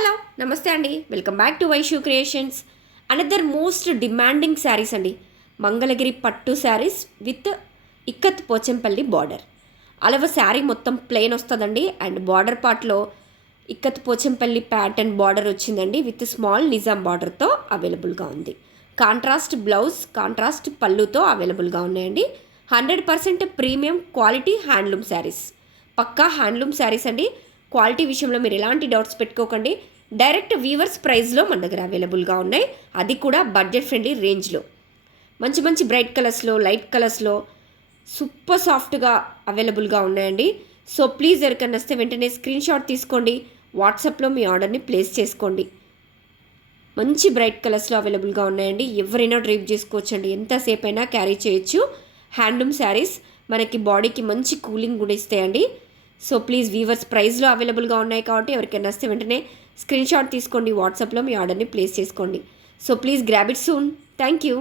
Hello నమస్తే అండి, welcome back to Vaishu creations. Another most demanding saris అండి, మంగళగిరి పట్టు శారీస్ విత్ ఇక్కత్ పోచంపల్లి బార్డర్. అలవ శారీ మొత్తం ప్లెయిన్ వస్తుందండి అండ్ బార్డర్ పార్ట్లో ఇక్కత్ పోచంపల్లి ప్యాటర్న్ బార్డర్ వచ్చిందండి విత్ స్మాల్ నిజాం బార్డర్తో అవైలబుల్గా ఉంది. కాంట్రాస్ట్ బ్లౌజ్, కాంట్రాస్ట్ పళ్ళుతో అవైలబుల్గా ఉన్నాయండి. 100% ప్రీమియం క్వాలిటీ హ్యాండ్లూమ్ శారీస్, పక్కా హ్యాండ్లూమ్ శారీస్ అండి. క్వాలిటీ విషయంలో మీరు ఎలాంటి డౌట్స్ పెట్టుకోకండి. డైరెక్ట్ వీవర్స్ ప్రైస్లో మన దగ్గర అవైలబుల్గా ఉన్నాయి, అది కూడా బడ్జెట్ ఫ్రెండ్లీ రేంజ్లో. మంచి మంచి బ్రైట్ కలర్స్లో, లైట్ కలర్స్లో సూపర్ సాఫ్ట్గా అవైలబుల్గా ఉన్నాయండి. సో ప్లీజ్ ఎవరికైనా వస్తే వెంటనే స్క్రీన్ షాట్ తీసుకోండి, వాట్సాప్లో మీ ఆర్డర్ని ప్లేస్ చేసుకోండి. మంచి బ్రైట్ కలర్స్లో అవైలబుల్గా ఉన్నాయండి. ఎవరైనా డ్రైప్ చేసుకోవచ్చండి, ఎంతసేపు అయినా క్యారీ చేయొచ్చు. హ్యాండ్లూమ్ శారీస్ మనకి బాడీకి మంచి కూలింగ్ కూడా ఇస్తాయండి. సో ప్లీజ్ వీవర్స్ ప్రైస్లో అవైలబుల్గా ఉన్నాయి కాబట్టి ఎవరికైనా వస్తే వెంటనే స్క్రీన్ షాట్ తీసుకోండి, వాట్సాప్లో మీ ఆర్డర్ని ప్లేస్ చేసుకోండి. So please grab it soon. Thank you.